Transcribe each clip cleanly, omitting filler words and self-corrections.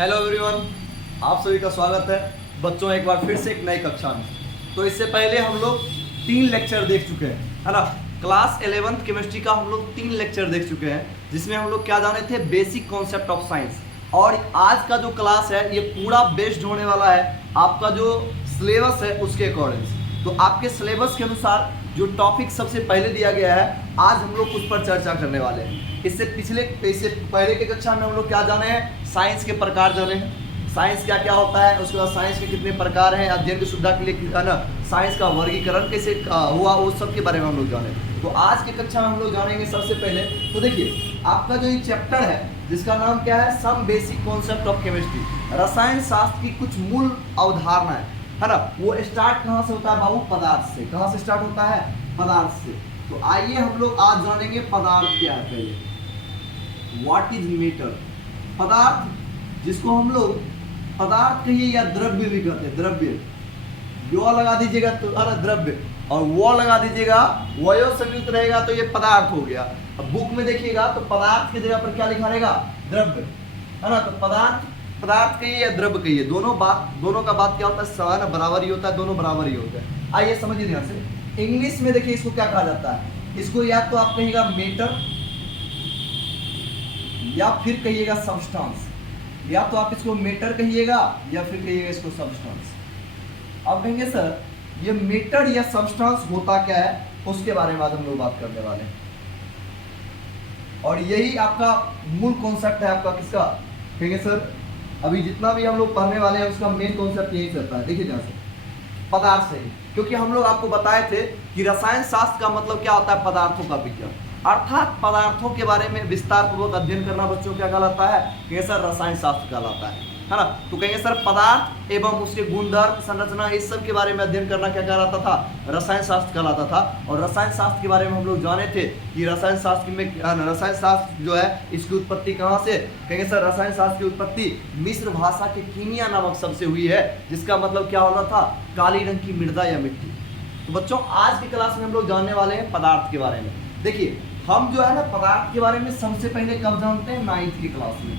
Hello everyone, आप सभी का स्वागत है बच्चों एक बार फिर से एक नई कक्षा में। तो इससे पहले हम लोग 3 लेक्चर देख चुके हैं, है ना। क्लास 11th केमिस्ट्री का हम लोग 3 लेक्चर देख चुके हैं, जिसमें हम लोग क्या जाने थे, बेसिक कॉन्सेप्ट ऑफ साइंस। और आज का जो क्लास है ये पूरा बेस्ड होने वाला है आपका जो सिलेबस है उसके अकॉर्डिंग। तो आपके सिलेबस के अनुसार जो टॉपिक सबसे पहले दिया गया है, आज हम लोग उस पर चर्चा करने वाले हैं। इससे पहले के कक्षा में हम लोग क्या जाने हैं, साइंस के प्रकार जाने हैं, साइंस क्या क्या होता है, उसके बाद साइंस के कितने प्रकार हैं, अध्ययन की सुविधा के लिए है ना, साइंस का वर्गीकरण कैसे हुआ, वो सब के बारे में हम लोग जाने। तो आज की कक्षा में हम लोग जानेंगे सबसे पहले। तो देखिए, आपका जो ये चैप्टर है जिसका नाम क्या है, some basic concept of chemistry, रसायन शास्त्र की कुछ मूल अवधारणाएं, है ना। वो स्टार्ट कहाँ से होता है बाबू, पदार्थ से। कहाँ से स्टार्ट होता है, पदार्थ से। तो आइए हम लोग आज जानेंगे पदार्थ क्या है। पहले व्हाट इज मैटर, पदार्थ जिसको हम लोग पदार्थ कहिए या द्रव्य भी कहते हैं। द्रव्य, यो लगा दीजिएगा तो अरे द्रव्य, और वो लगा दीजिएगा वयो संयुक्त रहेगा तो ये पदार्थ हो गया। अब बुक में देखिएगा तो पदार्थ की जगह पर क्या लिखा रहेगा, द्रव्य, है ना। तो पदार्थ कहिए या द्रव्य कहिए, दोनों का बात क्या होता है, समान बराबर ही होता है, दोनों बराबर ही होता है। आइए समझिए ध्यान से। इंग्लिश में देखिए इसको क्या कहा जाता है, इसको या तो आप कहिएगा मेटर या फिर कहिएगा सब्सटेंस। या तो आप इसको मेटर कहिएगा या फिर कहिएगा इसको सब्सटेंस। अब कहेंगे सर ये मेटर या सब्सटेंस होता क्या है, उसके बारे में आज हम लोग बात करने वाले हैं। और यही आपका मूल कॉन्सेप्ट है आपका किसका, कहेंगे सर अभी जितना भी हम लोग पढ़ने वाले हैं उसका मेन कॉन्सेप्ट यही रहता है। देखिए ध्यान से, पदार्थ से ही, क्योंकि हम लोग आपको बताए थे कि रसायन शास्त्र का मतलब क्या होता है, पदार्थों का विज्ञान, अर्थात पदार्थों के बारे में विस्तार पूर्वक अध्ययन करना बच्चों क्या कहलाता है, कहेंगे सर रसायन शास्त्र कहलाता है ना। तो कहेंगे सर पदार्थ एवं उसके गुणधर्म, संरचना, इस सब के बारे में अध्ययन करना क्या कहलाता था, रसायन शास्त्र कहलाता था। और रसायन शास्त्र के बारे में हम लोग जाने थे कि रसायन शास्त्र जो है इसकी उत्पत्ति कहाँ से, कहेंगे सर रसायन शास्त्र की उत्पत्ति मिस्र भाषा के कीनिया नामक शब्द से हुई है, जिसका मतलब क्या होता था, काली रंग की मृदा या मिट्टी। तो बच्चों आज की क्लास में हम लोग जानने वाले हैं पदार्थ के बारे में। देखिए हम जो है ना पदार्थ के बारे में सबसे पहले कब जानते हैं, 9th की क्लास में।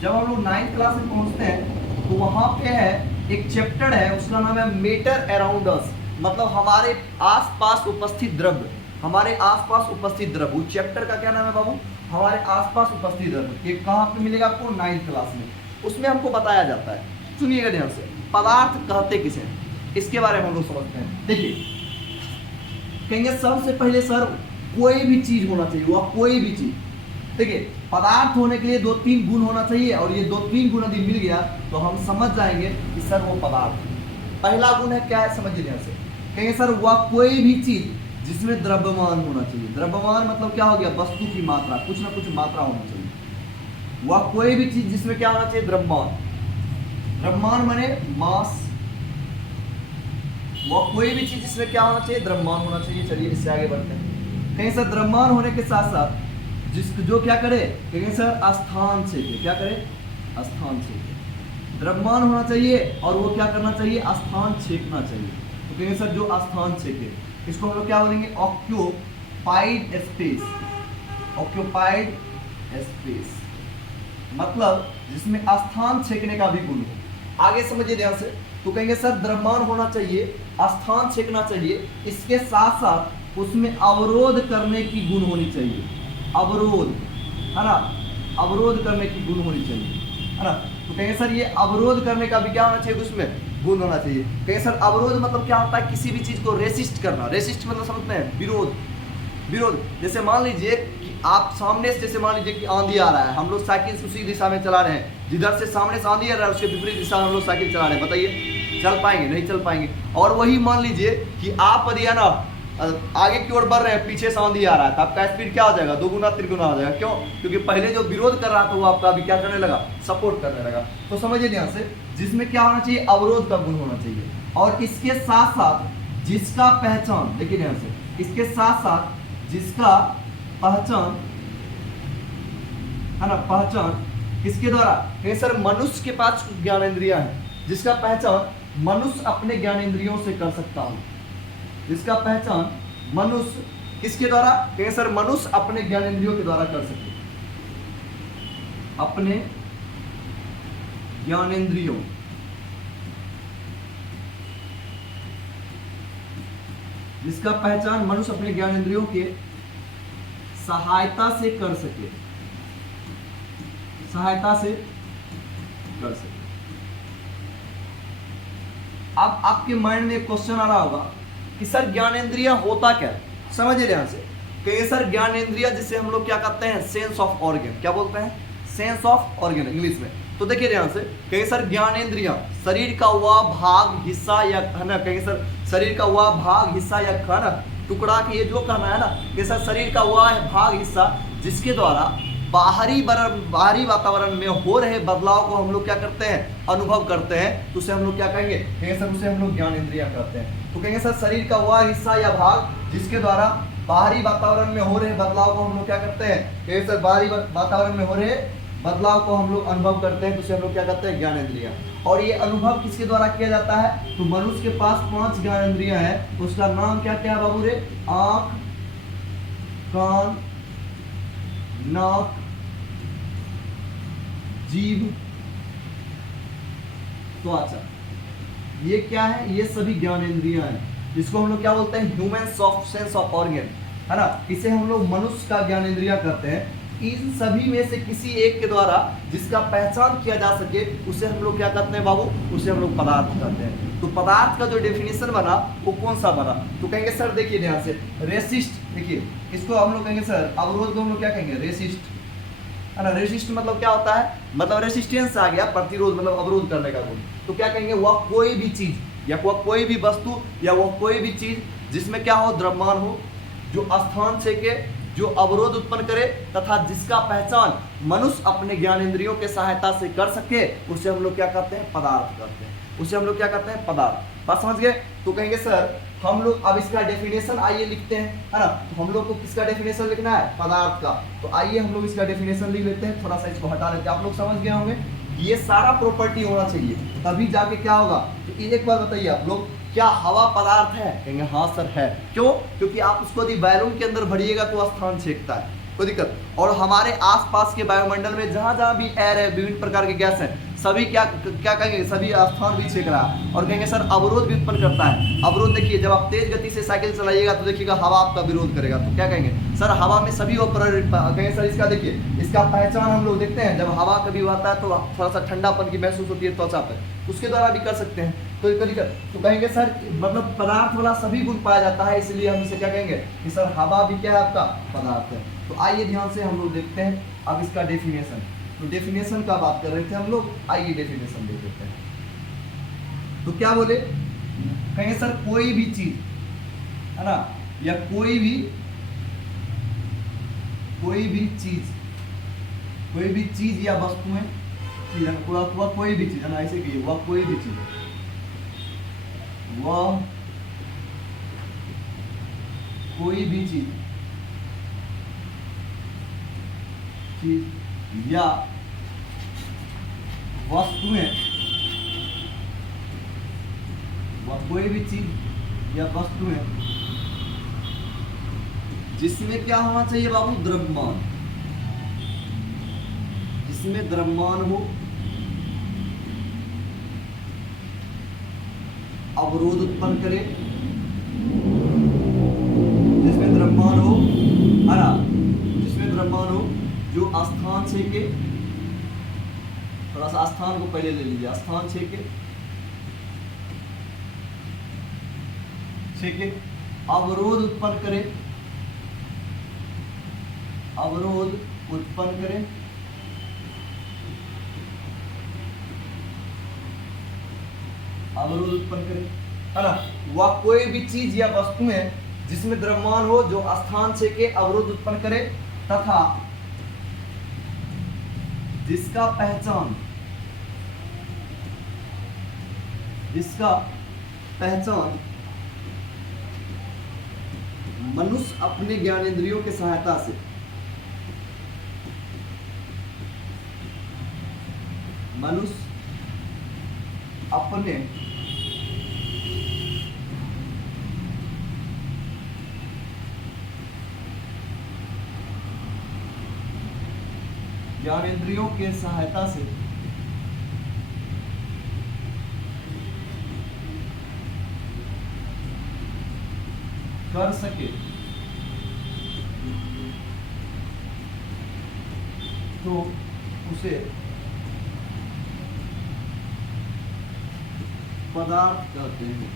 जब हम लोग 9th क्लास में पहुंचते हैं तो वहां पे है एक चैप्टर है, उसका नाम है मेटर अराउंड अस, मतलब हमारे आसपास उपस्थित द्रव्य, हमारे आसपास उपस्थित द्रव्य। उस चैप्टर का क्या नाम है बाबू, हमारे आसपास उपस्थित द्रव्य। ये कहाँ पे मिलेगा आपको, 9th क्लास में। उसमें हमको बताया जाता है, सुनिएगा ध्यान से, पदार्थ कहते किसे, इसके बारे में हम लोग समझते हैं। देखिए कहेंगे सबसे पहले सर कोई भी चीज होना चाहिए, वह कोई भी चीज, देखिए पदार्थ होने के लिए 2-3 गुण होना चाहिए, और ये 2-3 गुण यदि मिल गया तो हम समझ जाएंगे कि सर वो पदार्थ है। पहला गुण है क्या है, समझिए ध्यान से। कहेंगे सर वह कोई भी चीज जिसमें द्रव्यमान होना चाहिए। द्रव्यमान मतलब क्या हो गया, वस्तु की मात्रा, कुछ ना कुछ मात्रा होनी चाहिए। वह कोई भी चीज जिसमें क्या होना चाहिए, द्रव्यमान। द्रव्यमान माने मास। वह कोई भी चीज जिसमें क्या होना चाहिए, द्रव्यमान होना चाहिए। चलिए इससे आगे बढ़ते हैं। कहेंगे सर द्रव्यमान होने के साथ साथ जो क्या करे, कहेंगे सर स्थान से, क्या करे, स्थान से द्रव्यमान होना चाहिए, और वो क्या करना चाहिए, स्थान छेकना चाहिए। तो कहेंगे सर जो स्थान छेके, इसको हम लोग क्या बोलेंगे, ऑक्यूपाइड स्पेस। ऑक्यूपाइड स्पेस मतलब जिसमें स्थान छेकने का भी गुण हो। आगे समझिए ध्यान से। तो कहेंगे सर द्रव्यमान होना चाहिए, स्थान छेकना चाहिए, इसके साथ साथ उसमें अवरोध करने की गुण होनी चाहिए। अवरोध, है ना, अवरोध करने की गुण होनी चाहिए, है ना। तो कहेंगे सर ये अवरोध करने का भी क्या होना चाहिए, उसमें गुण होना चाहिए। कहेंगे सर अवरोध मतलब क्या होता है, किसी भी चीज को रेसिस्ट करना। रेसिस्ट मतलब समझते हैं, विरोध। विरोध जैसे मान लीजिए कि आप सामने से, जैसे मान लीजिए कि आंधी आ रहा है, हम लोग साइकिल उसी दिशा में चला रहे हैं, जिधर से सामने से आंधी आ रहा है उसके विपरीत दिशा में हम लोग साइकिल चला रहे हैं, बताइए चल पाएंगे, नहीं चल पाएंगे। और वही मान लीजिए कि आप यदि है ना आगे की ओर बढ़ रहे हैं, पीछे से आंधी आ रहा है, तो आपका स्पीड क्या हो जाएगा, 2 गुना 3 गुना हो जाएगा। क्यों, क्योंकि पहले जो विरोध कर रहा था वो आपका अभी क्या करने लगा, सपोर्ट करने लगा। तो समझिए ध्यान से, जिसमें क्या होना चाहिए, अवरोध का गुण होना चाहिए। और इसके साथ साथ जिसका पहचान, देखिए ध्यान से, इसके साथ साथ जिसका पहचान, है ना, पहचान किसके द्वारा, कहें सर मनुष्य के पास ज्ञानेंद्रियां हैं, जिसका पहचान मनुष्य अपने ज्ञानेंद्रियों से कर सकता हो। जिसका पहचान मनुष्य किसके द्वारा, कहें सर मनुष्य अपने ज्ञानेंद्रियों के द्वारा कर सकते, अपने ज्ञानेंद्रियों, जिसका पहचान मनुष्य अपने ज्ञानेंद्रियों के सहायता से कर सके, सहायता से कर सके। अब आपके माइंड में एक क्वेश्चन आ रहा होगा कि सर ज्ञानेंद्रिया होता क्या है, समझिए ध्यान से। कहिए सर ज्ञानेंद्रिया जिसे हम लोग क्या कहते हैं, सेंस ऑफ ऑर्गन, क्या बोलते हैं, सेंस ऑफ ऑर्गन इंग्लिश में। तो देखिए ध्यान से, कहिए सर ज्ञानेंद्रिया शरीर का वह भाग, हिस्सा या है ना, कहिए सर शरीर का वह भाग, हिस्सा या है ना, टुकड़ा के ये जो कहना है ना कि सर शरीर का वह भाग, हिस्सा जिसके द्वारा बाहरी वातावरण में हो रहे बदलाव को हम लोग क्या करते हैं, अनुभव करते हैं, तो उसे हम लोग क्या कहेंगे, कहेंगे सर उसे हम लोग ज्ञानेंद्रिया कहते हैं। तो कहेंगे सर शरीर का वह हिस्सा या भाग जिसके द्वारा बाहरी वातावरण में हो रहे बदलाव को हम लोग क्या करते हैं, कहेंगे सर बाहरी वातावरण में हो रहे बदलाव को हम लोग अनुभव करते हैं, तो उसे हम लोग क्या करते हैं, ज्ञानेंद्रिया। और ये अनुभव किसके द्वारा किया जाता है, तो मनुष्य के पास 5 ज्ञानेंद्रियां हैं, उसका नाम क्या क्या है बाबू रे, आंख, कान, नाक, जीभ, त्वचा। ये क्या है, ये सभी ज्ञानेंद्रियां हैं, जिसको हम लोग क्या बोलते हैं, ह्यूमन सेंस ऑफ ऑर्गन, है ना। इसे हम लोग मनुष्य का ज्ञानेंद्रिया करते हैं। इन सभी में से किसी एक के द्वारा जिसका पहचान किया जा सके उसे हम लोग क्या कहते हैं बाबू, उसे हम लोग पदार्थ कहते हैं। तो पदार्थ का जो डेफिनेशन बना वो कौन सा बना, तो कहेंगे सर देखिए ध्यान से, रेसिस्ट, देखिए इसको हम लोग कहेंगे सर अवरोध को हम लोग क्या कहेंगे, रेसिस्ट, है ना। रेसिस्ट मतलब क्या होता है, मतलब रेसिस्टेंस आ गया, प्रतिरोध मतलब अवरोध करने का गुण। तो क्या कहेंगे, वह कोई भी चीज या वह कोई भी वस्तु या वह कोई भी चीज जिसमें क्या हो, द्रव्यमान हो, जो स्थान छेके, जो अवरोध उत्पन्न करे तथा जिसका पहचान मनुष्य अपने ज्ञानेंद्रियों के सहायता से कर सके, उसे हम लोग क्या कहते हैं, पदार्थ कहते हैं। उसे हम लोग क्या कहते हैं, पदार्थ। बात समझ गए। तो कहेंगे सर हम लोग अब इसका डेफिनेशन आइए लिखते हैं, है ना। तो हम लोग को किसका डेफिनेशन लिखना है, पदार्थ का। तो आइए हम लोग इसका डेफिनेशन लिख लेते हैं, थोड़ा सा इसको हटा लेते हैं। आप लोग समझ गए होंगे, ये सारा प्रॉपर्टी होना चाहिए, तभी जाके क्या होगा। तो एक बार बताइए आप लोग, क्या हवा पदार्थ है, कहेंगे हाँ सर है। क्यों, क्योंकि आप उसको यदि बैलून के अंदर भरिएगा तो स्थान छेकता है, कोई दिक्कत। और हमारे आसपास के वायुमंडल में जहां जहां भी एयर है, विभिन्न प्रकार के गैस हैं, सभी क्या क्या कहेंगे, सभी स्थान भी छेक रहा है। और कहेंगे सर अवरोध भी उत्पन्न करता है। अवरोध देखिए, जब आप तेज गति से साइकिल चलाइएगा तो देखिएगा हवा आपका विरोध करेगा, तो क्या कहेंगे सर, हवा में सभी कहेंगे सर इसका देखिए, इसका पहचान हम लोग देखते हैं, जब हवा कभी आता है तो थोड़ा सा ठंडापन की महसूस होती है त्वचा पर, उसके द्वारा भी कर सकते हैं। तो कहेंगे सर मतलब पदार्थ वाला सभी गुण पाया जाता है, इसलिए हम इसे क्या कहेंगे कि सर हवा भी क्या है, आपका पदार्थ है। तो आइए ध्यान से हम लोग देखते हैं अब इसका डेफिनेशन। तो डेफिनेशन का बात कर रहे थे हम लोग, आइए डेफिनेशन देख लेते हैं। तो क्या बोले, कहेंगे सर कोई भी चीज, है ना, या कोई भी चीज या वस्तुएं, वह कोई भी चीज, है ना, ऐसे की वह कोई भी चीज, वह कोई भी चीज या वस्तुएं, वह कोई भी चीज या वस्तुएं जिसमें क्या होना चाहिए बाबू, द्रव्यमान, जिसमें द्रव्यमान हो, अवरोध उत्पन्न करे, जिसमें द्रव्यमान हो, है ना, जिसमें द्रव्यमान हो, जो स्थान छेके, थोड़ा सा स्थान को पहले ले लीजिए, स्थान छेके अवरोध उत्पन्न करे, अवरोध उत्पन्न करे, अवरोध उत्पन्न करे, है ना। वह कोई भी चीज या वस्तुएं जिसमें द्रव्यमान हो, जो स्थान छेके अवरोध उत्पन्न करे तथा जिसका पहचान मनुष्य अपने ज्ञानेंद्रियों के सहायता से, मनुष्य अपने ज्ञानेंद्रियों के सहायता से कर सके तो उसे पदार्थ कहते हैं।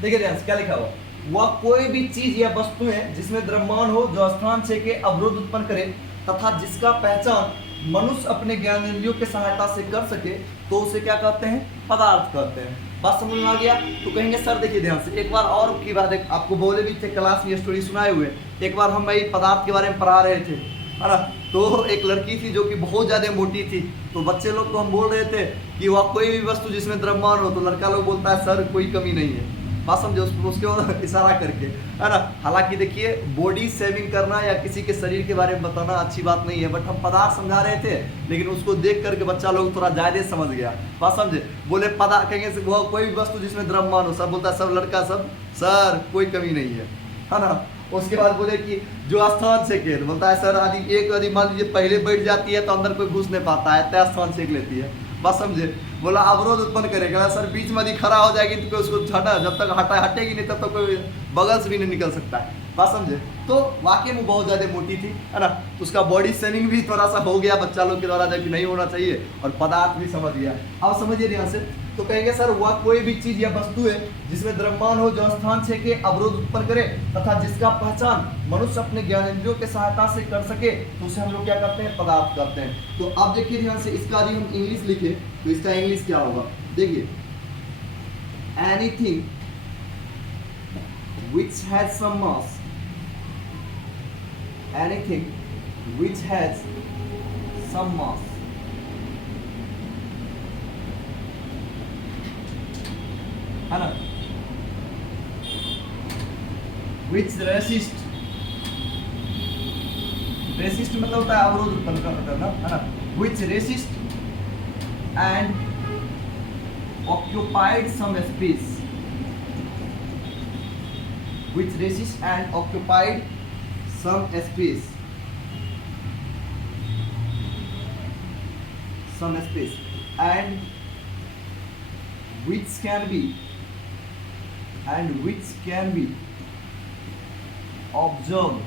देखिए ध्यान से क्या लिखा हुआ, वह कोई भी चीज या वस्तु है जिसमें द्रव्यमान हो जो स्थान से के अवरोध उत्पन्न करे तथा जिसका पहचान मनुष्य अपने ज्ञानेंद्रियों के सहायता से कर सके तो उसे क्या कहते हैं, पदार्थ कहते हैं। बात समझ में आ गया? तो कहेंगे सर देखिए ध्यान से एक बार और की बात है, आपको बोले भी थे क्लास में स्टोरी सुनाए हुए। एक बार हम भाई पदार्थ के बारे में पढ़ा रहे थे, है ना, तो एक लड़की थी जो कि बहुत ज्यादा मोटी थी, तो बच्चे लोग को हम बोल रहे थे कि वह कोई भी वस्तु जिसमें द्रव्यमान हो, तो लड़का लोग बोलता है सर कोई कमी नहीं है। बात समझे? उसके ओर इशारा करके, है ना। हालांकि देखिए बॉडी शेविंग करना या किसी के शरीर के बारे में बताना अच्छी बात नहीं है, बट हम पदार्थ समझा रहे थे, लेकिन उसको देख करके बच्चा लोग थोड़ा ज्यादा समझ गया। बात समझे? बोले पदार्थ कहेंगे वो कोई भी वस्तु जिसमें द्रव्यमान हो, सब बोलता है सब लड़का सब सर कोई कमी नहीं है ना। उसके बाद बोले कि जो स्थान से के, बोलता है सर यदि मान लीजिए पहले बैठ जाती है तो अंदर कोई घुस नहीं पाता है, तय स्थान सेक लेती है। बात समझे? बोला अवरोध उत्पन्न करेगा सर, बीच में यदि खड़ा हो जाएगी तो कोई उसको हटा, जब तक हटेगी नहीं तब तक कोई बगल से भी नहीं निकल सकता है। बात समझे? तो वाकई में बहुत ज्यादा मोटी थी, है ना। तो उसका बॉडी शेविंग भी थोड़ा सा हो गया बच्चा लोग के द्वारा, जबकि नहीं होना चाहिए, और पदार्थ भी समझ गया। अब समझिए ध्यान से, तो कहेंगे सर वह कोई भी चीज या वस्तु है जिसमें द्रव्यमान हो जो स्थान से के अवरोध उत्पन्न करे तथा जिसका पहचान मनुष्य अपने ज्ञानेंद्रियों के सहायता से कर सके तो उसे हम लोग क्या करते हैं, पदार्थ करते हैं। तो अब देखिए ध्यान से, इसका यदि हम इंग्लिश लिखे तो इसका इंग्लिश क्या होगा, देखिए anything which has some mass, anything which has some mass, है ना, which resist मतलब होता है अवरोध उत्पन्न करना, है ना, which resist and occupied some space, which resist and occupied some space, and which can be observed,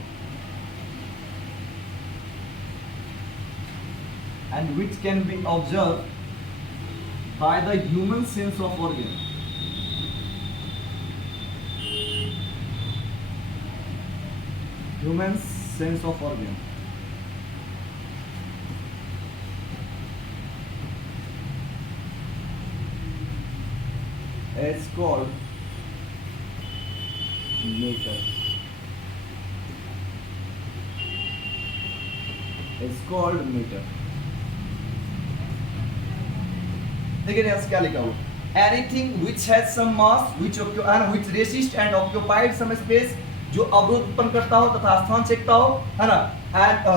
by the human sense of organ. Human sense of organ. It's called matter. It's called matter. देखिए यहाँ क्या लिखा हुआ, anything which has some mass, which resist and occupied some space, जो अवरोध उत्पन्न करता हो तथा स्थान सेकता हो, है ना, and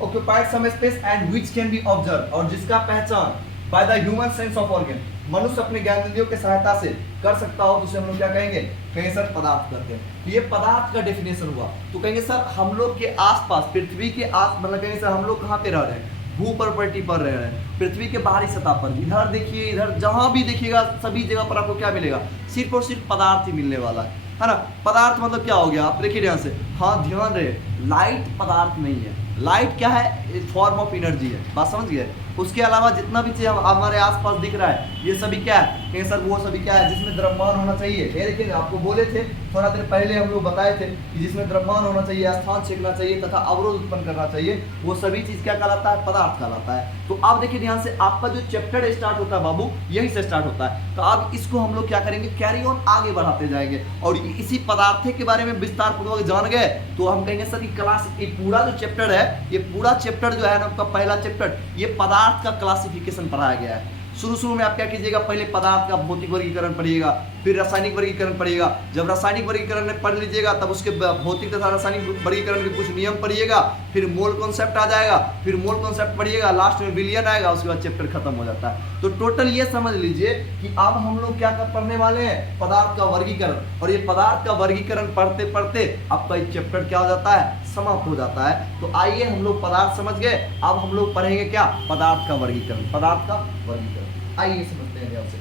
occupied some space and which can be observed, और जिसका पहचान by the human sense of organ, मनुष्य अपने ज्ञानेंद्रियों के सहायता से कर सकता हो, तो उसे हम लोग क्या कहेंगे, कहेंगे सर पदार्थ करते हैं। ये पदार्थ का डेफिनेशन हुआ। तो कहेंगे सर हम लोग के आसपास, पृथ्वी के आस, मतलब कहेंगे सर हम लोग कहाँ पे रह रहे हैं, भूप्रपट्टी पर रह रहे हैं, पृथ्वी के बाहरी सतह पर। इधर देखिए, इधर जहां भी देखिएगा सभी जगह पर आपको क्या मिलेगा, सिर्फ और सिर्फ पदार्थ ही मिलने वाला है ना। पदार्थ मतलब क्या हो गया, आप देखिए ध्यान से, हाँ ध्यान रहे, लाइट पदार्थ नहीं है। लाइट क्या है, फॉर्म ऑफ एनर्जी है। बात समझ गए? उसके अलावा जितना भी चीज हमारे आसपास दिख रहा है, ये सभी क्या है, कहें सर वो सभी क्या है जिसमें द्रव्यमान होना चाहिए। ये देखिए आपको बोले थे थोड़ा देर पहले, हम लोग बताए थे कि जिसमें द्रव्यमान होना चाहिए, स्थान छेकना चाहिए तथा अवरोध उत्पन्न करना चाहिए, वो सभी चीज क्या कहलाता है, पदार्थ कहलाता है। तो आप देखिए ध्यान से, आपका जो चैप्टर स्टार्ट होता है बाबू, यही से स्टार्ट होता है। तो अब इसको हम लोग क्या करेंगे, कैरी ऑन आगे बढ़ाते जाएंगे, और इसी पदार्थ के बारे में विस्तार पूर्वक जान गए तो हम कहेंगे सर ये क्लास, ये पूरा जो चैप्टर है, ये पूरा चैप्टर जो है ना, आपका पहला चैप्टर, ये पदार्थ का क्लासिफिकेशन पढ़ाया गया है। शुरू में आप क्या कीजिएगा, पहले पदार्थ का भौतिक वर्गीकरण पढ़िएगा, फिर रासायनिक वर्गीकरण पढ़िएगा। जब रासायनिक वर्गीकरण में पढ़ लीजिएगा तब उसके भौतिक तथा रासायनिक वर्गीकरण के कुछ नियम पढ़िएगा, फिर मोल कॉन्सेप्ट आ जाएगा, फिर मोल कॉन्सेप्ट पढ़िएगा, लास्ट में विलियन आएगा, उसके बाद चैप्टर खत्म हो जाता है। तो टोटल ये समझ लीजिए कि अब हम लोग क्या पढ़ने वाले हैं, पदार्थ का वर्गीकरण। और ये पदार्थ का वर्गीकरण पढ़ते पढ़ते आपका एक चैप्टर क्या हो जाता है, समाप्त हो जाता है। तो आइए हम लोग पदार्थ समझ गए, अब हम लोग पढ़ेंगे क्या, पदार्थ का वर्गीकरण। पदार्थ का वर्गीकरण आइए समझते हैं ध्यान से।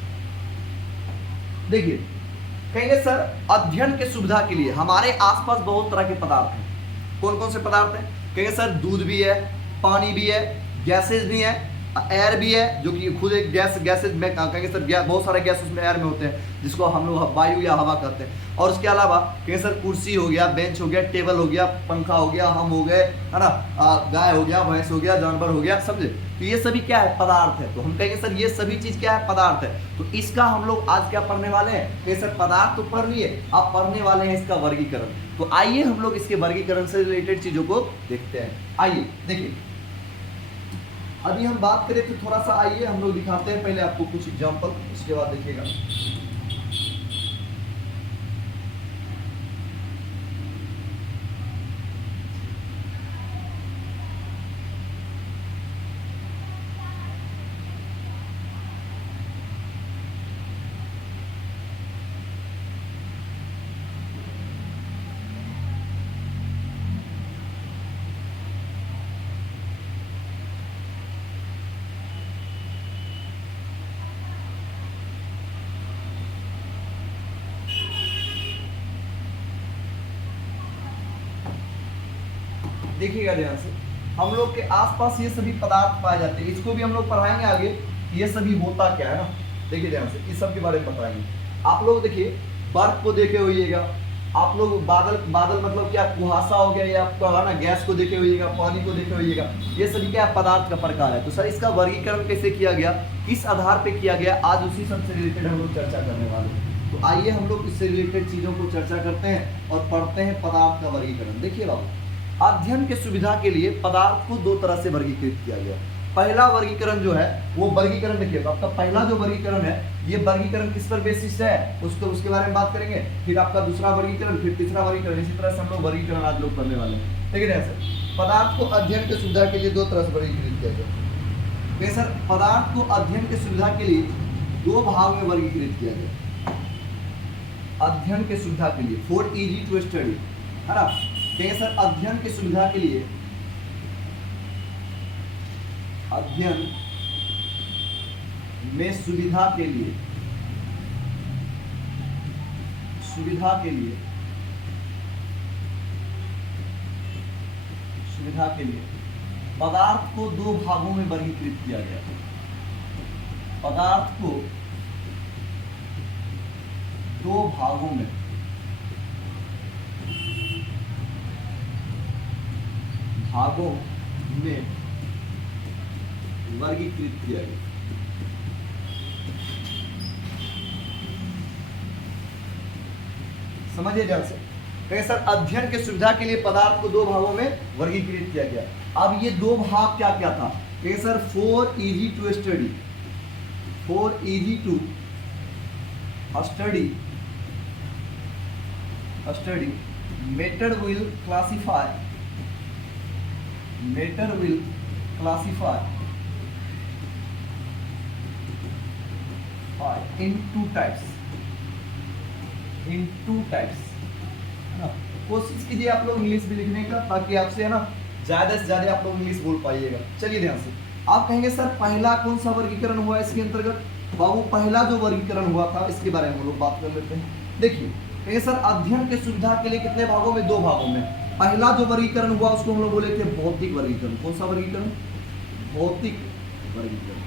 देखिए कहेंगे सर अध्ययन के सुविधा के लिए हमारे आसपास बहुत तरह के पदार्थ हैं। कौन कौन से पदार्थ हैं? कहेंगे सर दूध भी है, पानी भी है, गैसेज भी है, एयर भी है, जो कि खुद एक गैसेज में कहेंगे सर बहुत सारे गैस उसमें एयर में होते हैं, जिसको हम लोग वायु या हवा कहते हैं। और उसके अलावा कहेंगे सर कुर्सी हो गया, बेंच हो गया, टेबल हो गया, पंखा हो गया, हम हो गए, है ना, गाय हो गया, भैंस हो गया, जानवर हो गया, समझे? तो ये सभी क्या है, पदार्थ है। तो हम कहेंगे सर ये सभी चीज क्या है, पदार्थ है। तो इसका हम लोग आज क्या पढ़ने वाले हैं? कहेंगे सर पदार्थ तो पढ़ लिए, अब पढ़ने वाले हैं इसका वर्गीकरण। तो आइए हम लोग इसके वर्गीकरण से रिलेटेड चीजों को देखते हैं। आइए देखिए, अभी हम बात करें तो थोड़ा सा आइए हम लोग दिखाते हैं पहले आपको कुछ एग्जांपल, उसके बाद देखिएगा। देखिएगा ध्यान से, हम लोग के आसपास ये सभी पदार्थ पाए जाते हैं। इसको भी हम लोग पढ़ाएंगे आगे, ये सभी होता क्या है ना। देखिए ध्यान से, इस सब के बारे में बताएंगे। आप लोग देखिए बर्फ को देखे होइएगा, आप लोग बादल मतलब क्या, कुहासा हो गया, या आपका है ना गैस को देखे होइएगा, पानी को देखे होइएगा, ये सभी क्या पदार्थ का प्रकार है। तो सर इसका वर्गीकरण कैसे किया गया, किस आधार पे किया गया, आज उसी सब से रिलेटेड हम लोग चर्चा करने वाले हैं। तो आइए हम लोग इससे रिलेटेड चीजों को चर्चा करते हैं और पढ़ते हैं पदार्थ का वर्गीकरण। देखिए बाबू, अध्ययन के सुविधा के लिए पदार्थ को दो तरह से वर्गीकृत किया गया। पहला वर्गीकरण जो है वो वर्गीकरण देखिए, आपका पहला जो वर्गीकरण है ये वर्गीकरण किस पर बेसिस है उसके बारे में बात करेंगे। फिर आपका दूसरा वर्गीकरण, फिर तीसरा वर्गीकरण, इसी तरह से हम लोग वर्गीकरण आज लोग करने वाले हैं। ठीक है सर, पदार्थ को अध्ययन के सुविधा के लिए दो तरह से वर्गीकृत किया गया। सर पदार्थ को अध्ययन के सुविधा के लिए दो भाग में वर्गीकृत किया गया। अध्ययन के सुविधा के लिए, फॉर इजी टू स्टडी, है ना। सर अध्ययन की सुविधा के लिए, अध्ययन में सुविधा के लिए, सुविधा के लिए, सुविधा के लिए पदार्थ को दो भागों में वर्गीकृत किया गया। पदार्थ को दो भागों में वर्गीकृत किया गया। समझिए ध्यान से, सर अध्ययन के सुविधा के लिए पदार्थ को दो भागों में वर्गीकृत किया गया। अब ये दो भाग क्या क्या था? Sir for easy to study, for easy to study, study method will classify, matter will classify in two types, है ना। कोशिश कीजिए आप लोग इंग्लिश भी लिखने का, ताकि आपसे है ना ज्यादा से ज्यादा आप लोग इंग्लिश बोल पाइएगा। चलिए ध्यान से, आप कहेंगे सर पहला कौन सा वर्गीकरण हुआ इसके अंतर्गत? बाबू पहला जो वर्गीकरण हुआ था इसके बारे में हम लोग बात कर लेते हैं। देखिए कहेंगे सर अध्ययन के सुविधा के लिए कितने भागों में? दो भागों में। पहला जो वर्गीकरण हुआ उसको हम लोग बोले थे भौतिक वर्गीकरण। कौन सा वर्गीकरण? भौतिक वर्गीकरण।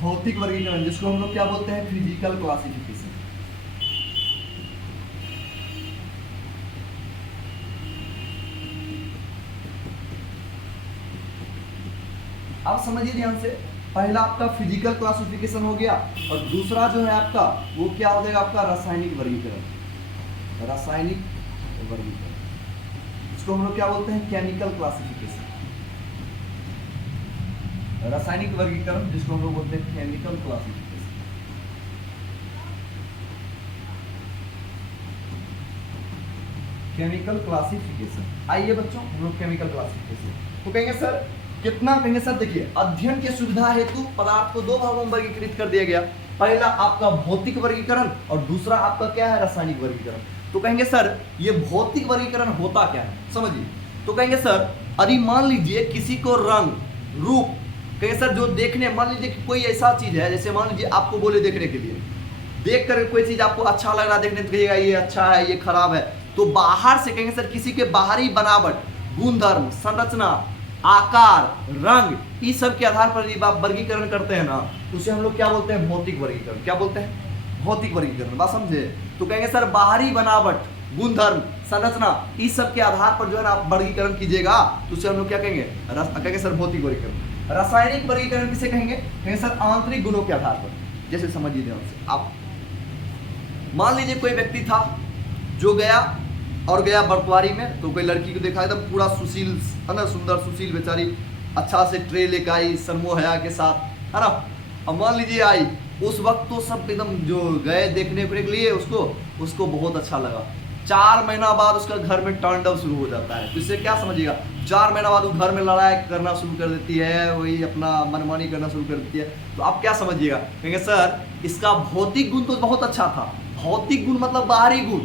भौतिक वर्गीकरण जिसको हम लोग क्या बोलते हैं? Physical classification. आप समझिए ध्यान से, पहला आपका फिजिकल क्लासिफिकेशन हो गया, और दूसरा जो है आपका वो क्या हो जाएगा? आपका रासायनिक वर्गीकरण। रासायनिक वर्गीकरण इसको हम लोग क्या बोलते हैं? Chemical classification. रासायनिक वर्गीकरण जिसको हम लोग बोलते हैं केमिकल क्लासिफिकेशन। Chemical classification. आइए बच्चों हम लोग केमिकल क्लासिफिकेशन तो कहेंगे सर कितना? कहेंगे सर देखिए अध्ययन की सुविधा हेतु पदार्थ को दो भागों में वर्गीकृत कर दिया गया। पहला आपका भौतिक वर्गीकरण और दूसरा आपका क्या है, रासायनिक वर्गीकरण। तो कहेंगे सर ये भौतिक वर्गीकरण होता क्या है, समझिए। तो कहेंगे सर अरे मान लीजिए किसी को रंग रूप, कहेंगे सर जो देखने, मान लीजिए कि कोई ऐसा चीज है, जैसे मान लीजिए आपको बोले देखने के लिए, देख कर कोई चीज आपको अच्छा लग रहा है देखने, तो कहिएगा ये अच्छा है ये खराब है। तो बाहर से कहेंगे सर किसी के बाहरी बनावट, गुणधर्म, संरचना, आकार, रंग, इस सब के आधार पर जब आप वर्गीकरण करते हैं ना, उसे हम लोग क्या बोलते हैं, भौतिक वर्गीकरण। क्या बोलते हैं, भौतिक वर्गीकरण। बात समझे। तो कहेंगे सर बाहरी बनावट, गुणधर्म, संरचना, इस सब के आधार पर जो है ना आप वर्गीकरण कीजिएगा, तो उसे हम लोग क्या कहेंगे, कहेंगे सर भौतिक वर्गीकरण। रासायनिक वर्गीकरण किसे कहेंगे, कहेंगे सर आंतरिक गुणों के आधार पर। जैसे समझिए ध्यान से, आप मान लीजिए कोई व्यक्ति था जो गया बरतवारी में, तो कोई लड़की को देखा एकदम पूरा सुशील है ना, सुंदर सुशील बेचारी, अच्छा से ट्रे लेकर आई सनमो हया के साथ, है ना। अब मान लीजिए आई, उस वक्त तो सब एकदम जो गए देखने के लिए उसको बहुत अच्छा लगा। 4 महीना बाद उसका घर में तांडव शुरू हो जाता है। तो इससे क्या समझिएगा, 4 महीना बाद वो घर में लड़ाई करना शुरू कर देती है, वही अपना मनमानी करना शुरू कर देती है। तो आप क्या समझिएगा, कहेंगे सर इसका भौतिक गुण तो बहुत अच्छा था, भौतिक गुण मतलब बाहरी गुण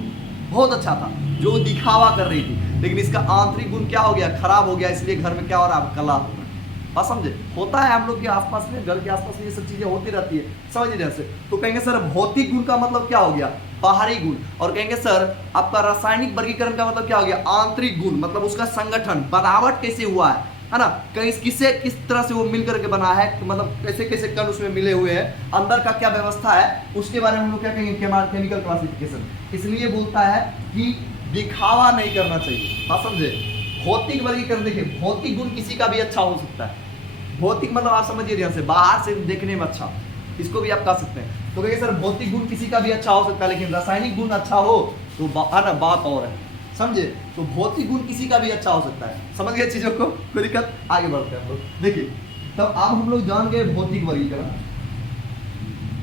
बहुत अच्छा था जो दिखावा कर रही थी, लेकिन इसका आंतरिक गुण क्या हो गया, खराब हो गया। इसलिए घर में क्या हो रहा है, कला हो रहा है। बात समझे, होता है हम लोग के आसपास में, घर के आसपास में ये सब चीजें होती रहती है, समझिए जैसे। तो कहेंगे सर भौतिक गुण का मतलब क्या हो गया, बाहरी गुण। और कहेंगे सर आपका रासायनिक वर्गीकरण का मतलब क्या हो गया, आंतरिक गुण, मतलब उसका संगठन, बनावट कैसे हुआ है ना, किस तरह से वो मिलकर के बना है, मतलब कैसे कैसे कण उसमें मिले हुए हैं, अंदर का क्या व्यवस्था है, उसके बारे में हम लोग क्या कहेंगे, केमिकल क्लासिफिकेशन। इसलिए बोलता है कि दिखावा नहीं करना चाहिए। बात समझे। भौतिक वर्गीकरण देखिए, भौतिक गुण किसी का भी अच्छा हो सकता है। भौतिक मतलब आप समझिए ध्यान से, बाहर से देखने में अच्छा, इसको भी आप कह सकते हैं। तो कहिए सर भौतिक गुण किसी का भी अच्छा हो सकता है, लेकिन रासायनिक गुण अच्छा हो तो ना बात और है, समझे। तो भौतिक गुण किसी का भी अच्छा हो सकता है, समझ गए चीजों को, कोई दिक्कत। आगे बढ़ते हैं हम लोग। देखिए तब अब हम लोग जान गए भौतिक वर्गीकरण।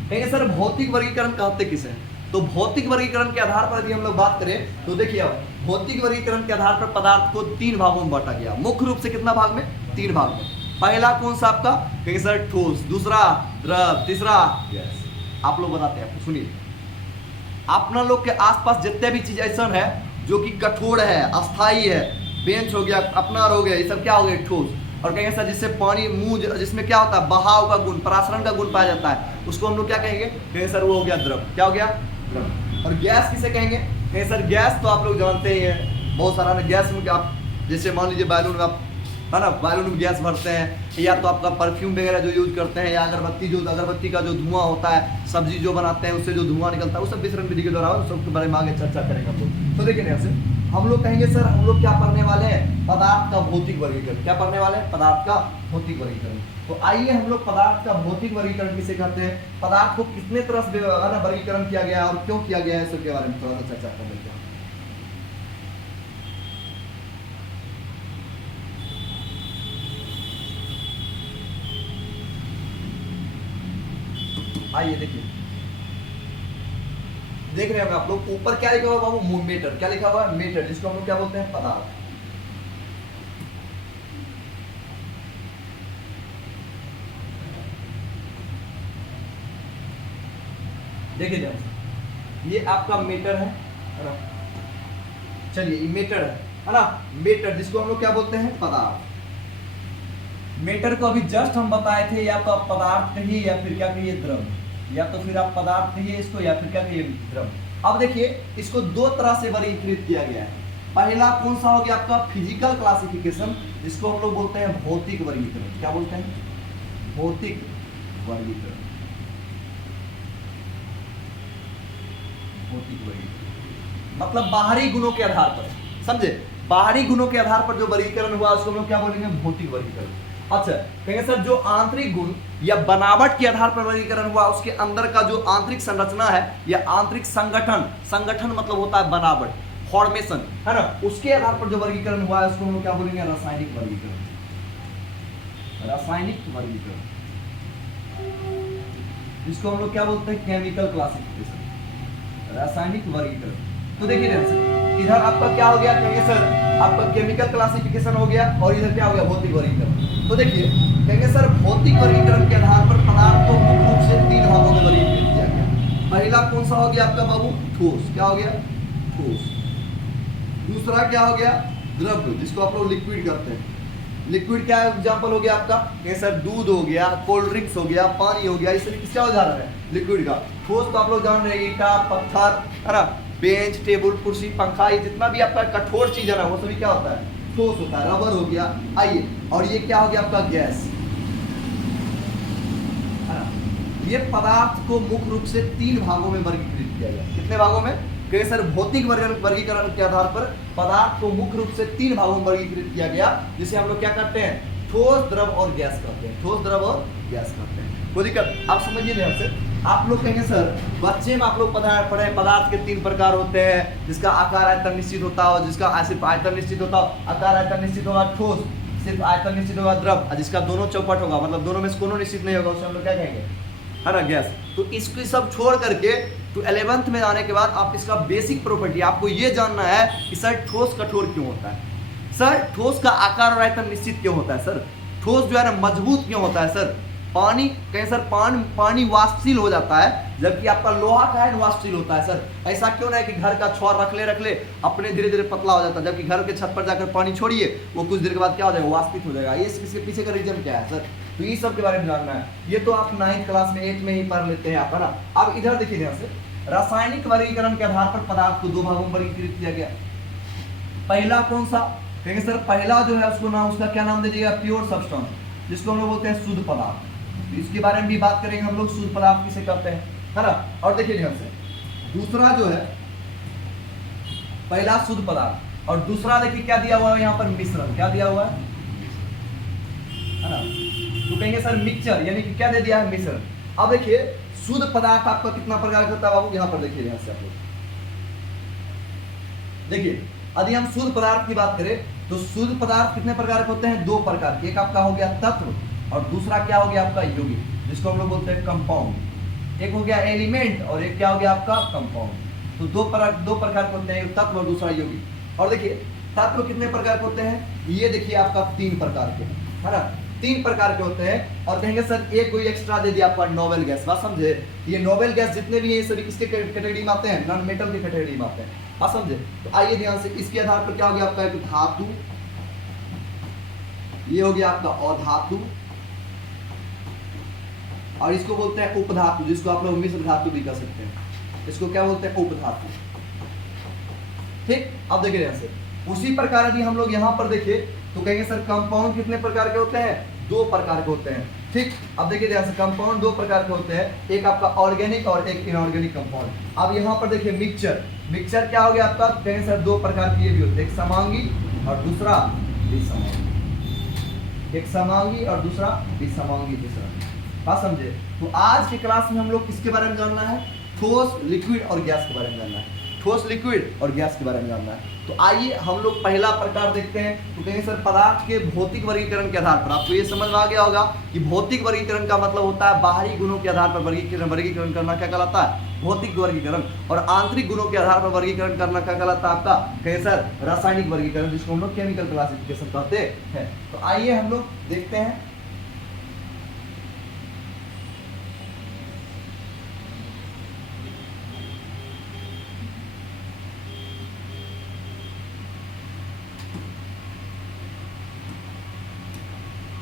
कहेंगे सर भौतिक वर्गीकरण कहते किसे, तो भौतिक वर्गीकरण के आधार पर यदि हम लोग बात करें तो देखिए अब भौतिक वर्गीकरण के आधार पर पदार्थ को 3 भागों में बांटा गया, मुख्य रूप से कितना भाग में, 3 भाग में। पहला कौन सा आपका, कहेंगे सर ठोस, दूसरा द्रव, तीसरा गैस। आप लोग बताते हैं, आपको सुनिए। अपना लोग के आसपास जितने भी चीज ऐसा है जो कि कठोर है, अस्थाई है, बेंच हो गया, अपना हो गया, ये सब क्या हो गया, ठोस। और कहेंगे सर जिससे पानी मुंह, जिसमें क्या होता है, बहाव का गुण, परासरण का गुण पाया जाता है, उसको हम लोग क्या कहेंगे, कहेंगे सर वो हो गया द्रव। क्या हो गया, द्रव। और गैस किसे कहेंगे, कहेंगे सर गैस तो आप लोग जानते ही हैं, बहुत सारा ना गैस में आप जैसे मान लीजिए बैलून में आप है ना, बैलून में गैस भरते हैं, या तो आपका परफ्यूम वगैरह जो यूज करते हैं, या अगरबत्ती का जो धुआं होता है, सब्जी जो बनाते हैं उससे जो धुआं निकलता है, वो सब वितरण विधि के द्वारा उस सबके बारे में आगे चर्चा करेंगे हम लोग। तो देखिए ऐसे हम लोग कहेंगे सर हम लोग क्या पढ़ने वाले हैं, पदार्थ का भौतिक वर्गीकरण। क्या पढ़ने वाले हैं, पदार्थ का भौतिक वर्गीकरण। तो आइए हम लोग पदार्थ का भौतिक वर्गीकरण किसे कहते हैं, पदार्थ को कितने तरह से वर्गीकरण किया गया और क्यों किया गया है, इसके बारे में थोड़ा सा चर्चा कर लेते हैं। आइए देखिए, देख रहे हैं आप लोग ऊपर क्या लिखा हुआ है बाबू, मीटर। क्या लिखा हुआ है, मीटर, जिसको हम लोग क्या बोलते हैं, पदार्थ। देखिए ध्यान, ये आपका मीटर है ना, चलिए ये मीटर है ना, मीटर जिसको हम लोग क्या बोलते हैं, पदार्थ। मीटर को अभी जस्ट हम बताए थे, या तो आप पदार्थ कहिए या फिर क्या कहिए, द्रव, या तो फिर आप पदार्थ कहिए इसको या फिर क्या कहिए, द्रव। अब देखिए इसको 2 तरह से वर्गीकृत किया गया है। पहला कौन सा हो गया आपका, फिजिकल क्लासिफिकेशन, जिसको हम लोग बोलते हैं भौतिक वर्गीकरण। क्या बोलते हैं, भौतिक वर्गीकरण। भौतिक वर्गीकरण मतलब बाहरी गुणों के आधार पर, समझे, बाहरी गुणों के आधार पर जो वर्गीकरण हुआ उसको हम लोग क्या बोलेंगे, भौतिक वर्गीकरण। अच्छा कहेंगे सर जो आंतरिक गुण या बनावट के आधार पर वर्गीकरण हुआ, उसके अंदर का जो आंतरिक संरचना है या आंतरिक संगठन, संगठन मतलब होता है बनावट, फॉर्मेशन, है ना, उसके आधार पर जो वर्गीकरण हुआ है उसको हम लोग क्या बोलेंगे, रासायनिक वर्गीकरण। रासायनिक वर्गीकरण जिसको हम लोग क्या बोलते हैं, केमिकल क्लासिफिकेशन, रासायनिक वर्गीकरण। तो देखिए इधर आपका क्या हो गया, कहेंगे सर आपका केमिकल क्लासिफिकेशन हो गया, और इधर क्या हो गया, भौतिक वर्गीकरण। तो देखिए कहेंगे सर भौतिक वर्गीकरण के आधार पर पदार्थ को मुख्य रूप से 3 भागों में वर्गीकृत कौन सा हो गया आपका बाबू? ठोस। क्या हो गया? ठोस। दूसरा क्या हो गया? द्रव्य, जिसको आप लोग लिक्विड करते हैं। लिक्विड क्या एग्जांपल हो गया आपका? ये सर दूध हो गया, कोल्ड ड्रिंक्स हो गया, पानी हो गया, इस तरीके से क्या उदाहरण है लिक्विड का। ठोस तो आप लोग जान रहे हैं, ईटा, पत्थर, है ना, बेंच, टेबल, कुर्सी, पंखा, ये जितना भी आपका कठोर चीज है ना, वो सभी क्या होता है? ठोस होता है। रबर हो गया। आइए, और ये क्या हो गया आपका? गैस, है ना। ये पदार्थ को मुख्य रूप से 3 भागों में वर्गीकृत किया गया। कितने भागों में? कई सर भौतिक वर्गीकरण के आधार पर पदार्थ को मुख्य रूप से 3 भागों में वर्गीकृत किया गया, जिसे हम लोग क्या करते हैं? ठोस, द्रव और गैस करते हैं। ठोस, द्रव और गैस करते हैं। कोई दिक्कत? आप समझिए ध्यान से। आप लोग कहेंगे सर बच्चे में आप लोग पढ़े पदार्थ के 3 प्रकार होते हैं, जिसका आकार आयतन निश्चित होता हो, जिसका सिर्फ आयतन निश्चित होता हो, आकार आयतन निश्चित होगा ठोस, सिर्फ आयतन निश्चित होगा द्रव, और जिसका दोनों चौपट होगा, मतलब दोनों में से कोनो निश्चित नहीं होगा, उसे हम लोग क्या कहेंगे? है ना, गैस। तो इसको सब छोड़ करके तो 11th में आने के बाद आप इसका बेसिक प्रॉपर्टी आपको ये जानना है कि सर ठोस कठोर क्यों होता है, सर ठोस का आकार और आयतन निश्चित क्यों होता है, सर ठोस जो है ना मजबूत क्यों होता है, सर पानी कहीं सर पानी वाष्पशील हो जाता है, जबकि आपका लोहा का है वाष्पशील होता है, सर ऐसा क्यों ना है कि घर का छौर रख ले अपने धीरे धीरे पतला हो जाता है, जबकि घर के छत पर जाकर पानी छोड़िए वो कुछ देर के बाद क्या हो जाएगा? वाष्पित हो जाएगा। ये इसके पीछे का रीजन क्या है सर? तो ये सब के बारे में जानना है। ये तो आप 9th क्लास में 8th में ही पढ़ लेते हैं आप, है ना। अब इधर देखिए ध्यान से, रासायनिक वर्गीकरण के आधार पर पदार्थ को 2 भागों में वर्गीकृत किया गया। पहला कौन सा? कहेंगे सर पहला जो है उसको नाम, उसका क्या नाम दे दिएगा? प्योर सब्सटेंस, जिसको हम लोग बोलते हैं शुद्ध पदार्थ। इसके बारे में भी बात करेंगे हम लोग, शुद्ध पदार्थ किसे कहते हैं, है ना। और देखिए ध्यान से, दूसरा जो है, पहला शुद्ध पदार्थ और दूसरा देखिए क्या दिया हुआ है यहाँ पर? मिश्रण। क्या दिया हुआ है ना? तो कहेंगे सर मिक्सचर, यानी कि क्या दे दिया है? मिश्रण। अब देखिए शुद्ध पदार्थ आपका कितना प्रकार का होता है बाबू? यहाँ पर देखिए ध्यान से आप लोग देखिए, यदि हम शुद्ध पदार्थ की बात करें तो शुद्ध पदार्थ कितने प्रकार के होते हैं? 2 प्रकार के। एक आपका हो गया तत्व और दूसरा क्या हो गया आपका? यौगिक, जिसको हम लोग बोलते हैं कंपाउंड। एक हो गया एलिमेंट और एक क्या हो गया आपका? कंपाउंड। तो दो प्रकार के होते हैं, एक तत्व और दूसरा यौगिक। और देखिए तत्व कितने प्रकार के होते हैं? ये देखिए आपका 3 प्रकार के, है ना, 3 प्रकार के होते हैं। और कहेंगे सर एक कोई एक्स्ट्रा दे दिया आपका नोबेल गैस। बात समझे? ये नोबेल गैस जितने भी हैं सभी किसके कैटेगरी में आते हैं? नॉन मेटल की कैटेगरी में आते हैं। बात समझे? तो आइए ध्यान से, इसके आधार पर क्या हो गया आपका? एक धातु, ये हो गया आपका अधातु, और इसको बोलते हैं उपधातु, जिसको आप लोग मिश्र धातु भी कह सकते हैं। इसको क्या बोलते हैं? उपधातु। ठीक, अब देखिए ध्यान से, उसी प्रकार यदि हम लोग यहाँ पर देखें तो कहेंगे सर कंपाउंड कितने प्रकार के होते हैं? 2 प्रकार के होते हैं। ठीक, अब देखिए ध्यान से, कंपाउंड 2 प्रकार के होते हैं, एक आपका ऑर्गेनिक और एक इनऑर्गेनिक कंपाउंड। अब यहाँ पर देखिए मिक्सचर, मिक्सचर क्या हो गया आपका? कहेंगे सर 2 प्रकार के ये भी होते हैं, एक समांगी और दूसरा विसमांगी। एक समांगी और दूसरा विसमांगी तीसरा। बात समझे? तो आज की क्लास में हम लोग किसके बारे में जानना है? ठोस, लिक्विड और गैस के बारे में जानना है। ठोस, लिक्विड और गैस के बारे में जानना है। तो आइए हम लोग पहला प्रकार देखते हैं। तो कहेंगे सर पदार्थ के भौतिक वर्गीकरण के आधार पर, आपको ये समझ में आ गया होगा कि भौतिक वर्गीकरण का मतलब होता है बाहरी गुणों के आधार पर वर्गीकरण करना क्या कहलाता है? भौतिक वर्गीकरण। और आंतरिक गुणों के आधार पर वर्गीकरण करना क्या कहलाता है आपका? कहेंगे सर रासायनिक वर्गीकरण, जिसको हम लोग केमिकल क्लासिफिकेशन कहते हैं। तो आइए हम लोग देखते हैं।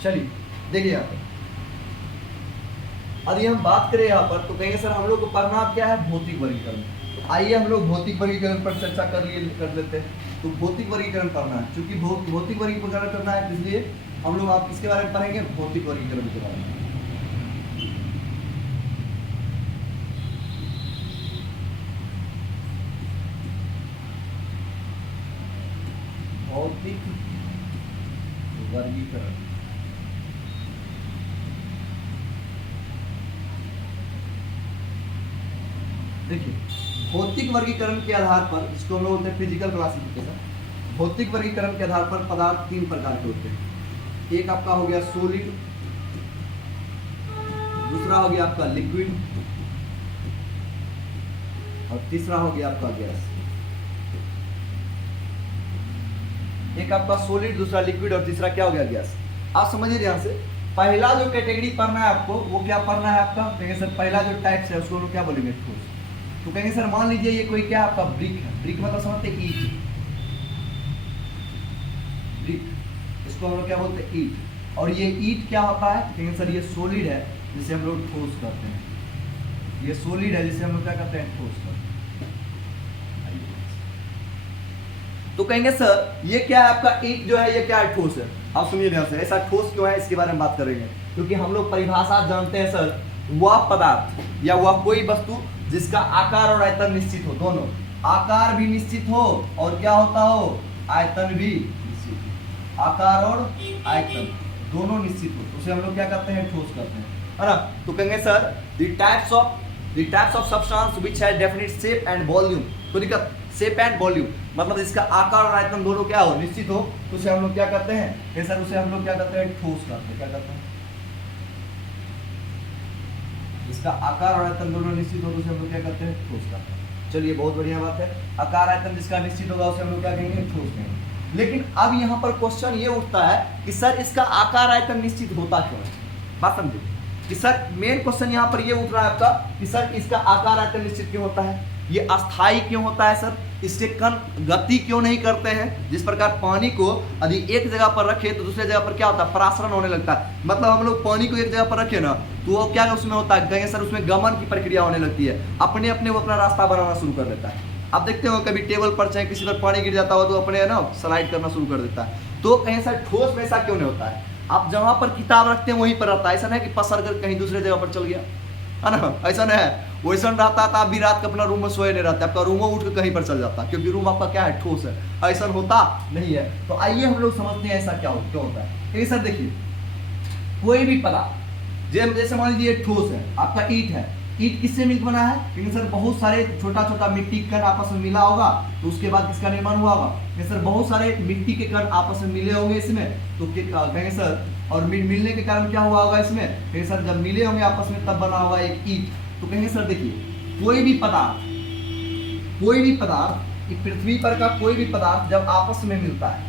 चलिए देखिए यहाँ पर, यदि हम बात करें यहाँ पर तो कहेंगे सर हम लोग को पढ़ना क्या है? भौतिक वर्गीकरण। तो आइए हम लोग भौतिक वर्गीकरण पर चर्चा कर लेते हैं। तो भौतिक वर्गीकरण करना है, क्योंकि भौतिक वर्गीकरण करना है, इसलिए हम लोग आप किसके बारे में पढ़ेंगे? भौतिक वर्गीकरण के बारे में। भौतिक वर्गीकरण, देखिए भौतिक वर्गीकरण के आधार पर, इसको हम लोग बोलते हैं फिजिकल क्लासिफिकेशन। भौतिक वर्गीकरण के आधार पर पदार्थ 3 प्रकार के होते हैं। एक आपका हो गया सॉलिड, दूसरा हो गया आपका लिक्विड और तीसरा हो गया आपका गैस। एक आपका सॉलिड, दूसरा लिक्विड और तीसरा क्या हो गया? गैस। आप समझिए ध्यान से, पहला जो कैटेगरी पढ़ना है आपको वो क्या पढ़ना है आपका? सर पहला जो टाइप्स है उसको हम लोग क्या बोलेंगे? ठोस। तो कहेंगे सर मान लीजिए ये कोई क्या आपका ब्रिक है, ब्रिक मतलब समझते हैं ईट, ब्रिक इसको हम लोग क्या बोलते हैं ईट। और ये ईट क्या होता है, कहेंगे सर ये सॉलिड है जिसे हम लोग ठोस करते हैं, ये सॉलिड है जिसे हम लोग क्या करते हैं ठोस करते हैं। तो कहेंगे सर ये क्या है आपका ईट जो है ये क्या है ठोस है। आप सुनिए ध्यान से, ऐसा ठोस क्यों है इसके बारे में बात करेंगे, क्योंकि हम लोग परिभाषा जानते हैं सर, वह पदार्थ या वह कोई वस्तु जिसका आकार और आयतन निश्चित हो, दोनों आकार भी निश्चित हो और क्या होता हो आयतन भी निश्चित हो, आकार और आयतन दोनों निश्चित हो, उसे हम लोग क्या करते हैं ठोस करते हैं, है ना। तो कहेंगे sir the types of substance which have definite shape and volume, तो दिक्कत शेप एंड वॉल्यूम मतलब इसका आकार और आयतन दोनों क्या हो निश्चित हो, तो उसे हम लोग क्या करते हैं सर, उसे हम लोग क्या करते हैं ठोस करते हैं, क्या करते हैं इसका आकार और आयतन दोनों निश्चित हो तो उसे हम लोग क्या करते हैं ठोस करते हैं। चलिए बहुत बढ़िया बात है, आकार आयतन जिसका निश्चित होगा उसे हम लोग क्या कहेंगे ठोस कहेंगे। लेकिन अब यहाँ पर क्वेश्चन ये उठता है कि सर इसका आकार आयतन निश्चित होता क्यों है, बात समझे कि सर मेन क्वेश्चन यहाँ पर ये उठ रहा है आपका कि सर इसका आकार आयतन निश्चित क्यों होता है, ये अस्थाई क्यों होता है सर, इसके कण गति क्यों नहीं करते हैं। जिस प्रकार पानी को यदि एक जगह पर रखे तो दूसरे जगह पर क्या होता है परासरण होने लगता है, मतलब हम लोग पानी को एक जगह पर रखे ना तो वो क्या उसमें होता है कहेंगे सर उसमें गमन की प्रक्रिया होने लगती है, अपने अपने वो अपना रास्ता बनाना शुरू कर देता है। आप देखते हो कभी टेबल पर चाहे किसी पर पानी गिर जाता हो तो अपने ना स्लाइड करना शुरू कर देता है। तो कहें सर ठोस में ऐसा क्यों नहीं होता है, आप जहाँ पर किताब रखते हैं वहीं पर रहता है, ऐसा नहीं कि पसर कर कहीं दूसरे जगह पर चल गया, है ना, ऐसा नहीं है। वैसा रहता था आप भी रात को अपना रूम में सोए नहीं रहते, आपका रूम उठ के कहीं पर चल जाता क्योंकि रूम आपका क्या है ठोस है, ऐसा होता नहीं है। तो आइए हम लोग समझते हैं ऐसा क्या होता है। सर देखिए कोई भी पदार्थ जैसे मान लीजिए ठोस है आपका ईट है, ईट किससे मिलकर बना है, क्योंकि सर बहुत सारे छोटा छोटा मिट्टी के कण आपस में मिला होगा तो उसके बाद किसका निर्माण हुआ होगा, सर बहुत सारे मिट्टी के कण आपस में मिले होंगे इसमें, तो कहेंगे सर और मिलने के कारण क्या हुआ होगा इसमें, कहेंगे सर जब मिले होंगे आपस में तब बना होगा एक ईट। तो कहेंगे सर देखिए कोई भी पदार्थ पृथ्वी पर का कोई भी पदार्थ जब आपस में मिलता है,